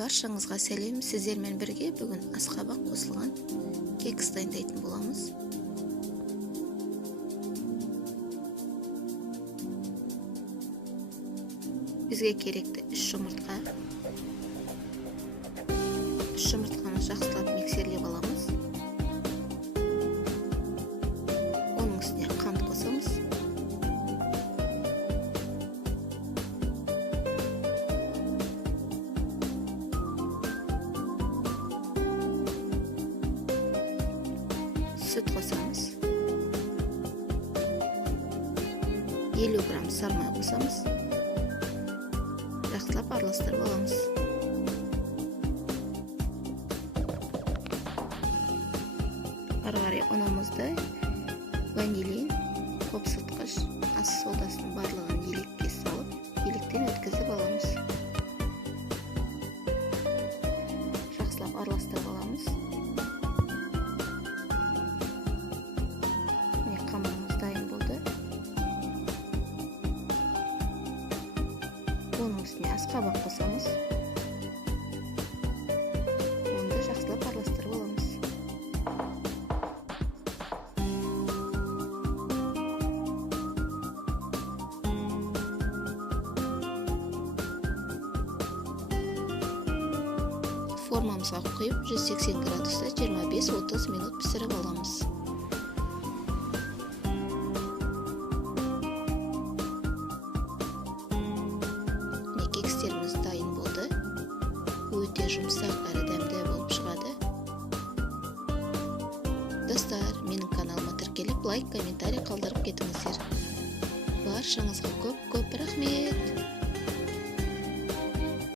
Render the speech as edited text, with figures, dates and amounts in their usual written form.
Баршаңызға сәлем. Сіздермен бірге бүгін асқабақ қосылған кекс дайындайтын боламыз. Бізге керекті 3 жұмыртқа. 3 жұмыртқаны жақсылап миксерлеп аламыз. Оның үстіне қант қосамыз. Сүт қосамыз. 50 грамм сармай қосамыз. Жақсылап араластырып аламыз. Ары қарай ұнымызды ванилин, қопсытқыш, содасының барлығын елекке салып, електен өткізіп аламыз. Жақсылап араластырып аламыз. Қамырымыз дайын болды. Оның үстіне асқабақ қосамыз. Оны жақсылап араластырып аламыз. Формамызға құйып 180 градуста 25-30 минут пісіріп аламыз. Кекстеріміз дайын болды. Өте жұмсақ әрі дәмді болып шығады. Достар, менің каналыма тіркеліп, лайк, комментарий қалдырып кетіңіздер. Баршаңызға көп рахмет.